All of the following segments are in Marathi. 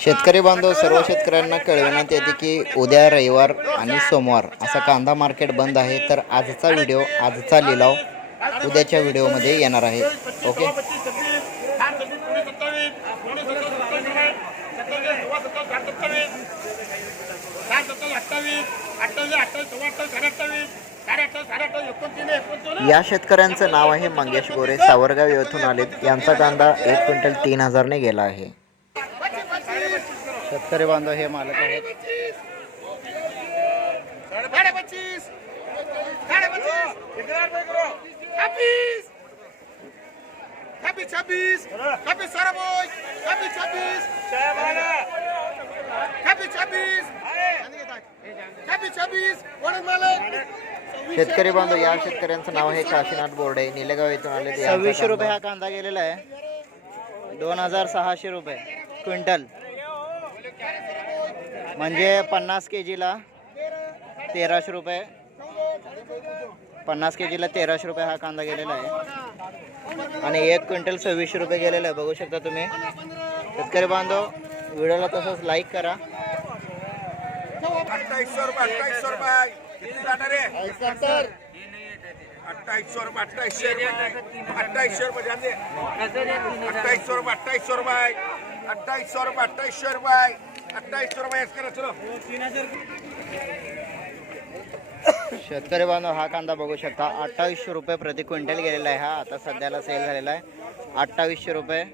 शेतकरी बांधव सर्व शेतकऱ्यांना कळविण्यात येते की उद्या रविवार आणि सोमवार असा कांदा मार्केट बंद आहे तर आजचा व्हिडिओ आजचा लिलाव उद्याच्या व्हिडिओमध्ये येणार आहे. ओके? या शेतकऱ्यांचं नाव आहे मंगेश गोरे सावरगाव येथून आलेत. यांचा कांदा एक क्विंटल तीन हजारने गेला आहे. शेतकरी बांधव हे मालक आहेत. शेतकरी बांधव या शेतकऱ्यांचं नाव आहे काशीनाथ बोर्डे. निलेगाव येथून आले सव्वीसशे रुपये हा कांदा गेलेला आहे. दोन हजार सहाशे रुपये. क्विंटल. म्हणजे पन्नास के जीला तेराशे रुपये. पन्नास के जीला तेराशे रुपये हा कांदा गेलेला आहे. आणि एक क्विंटल सव्वीसशे रुपये गेलेला आहे. बघू शकता तुम्ही. शेतकरी बांधव व्हिडिओला तसंच लाईक करा. अट्ठाईस रुपये अट्ठाईस सौ रुपये अठ्ठावीसशे रुपये. अठ्ठावीसशे रुपये सौ रुपये अट्ठाईस रुपये अट्ठाईस सौ रुपये ध्यान दे रुपये. शेतकरी बांधव हा कांदा बघू शकता. अठ्ठावीसशे रुपये प्रति क्विंटल गेलेला आहे हा. आता सध्याला सेल झालेला आहे. अठ्ठावीसशे रुपये.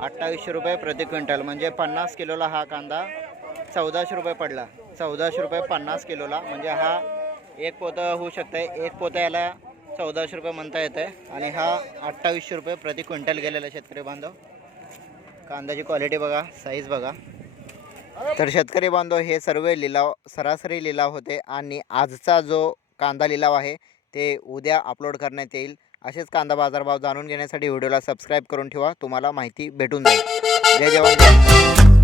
अठ्ठावीसशे रुपये प्रति क्विंटल. म्हणजे पन्नास किलोला हा कांदा चौदाशे रुपये पडला. चौदाशे रुपये पन्नास किलोला. म्हणजे हा एक पोतं होऊ शकतं. एक पोतं याला चौदाशे रुपये म्हणता येतं. आहे आणि हा अठ्ठावीसशे रुपये प्रति क्विंटल गेलेला आहे शेतकरी बांधव. कांद्याची क्वालिटी बघा साईज बघा. तर शेतकरी बांधव हे सर्व लिलाव सरासरी लिलाव होते आणि आजचा जो कांदा लिलाव आहे ते उद्या अपलोड करण्यात येईल. असेच कांदा बाजारभाव जाणून घेण्यासाठी व्हिडिओला सबस्क्राईब करून ठेवा. तुम्हाला माहिती भेटून जाईल. जय जवान. जय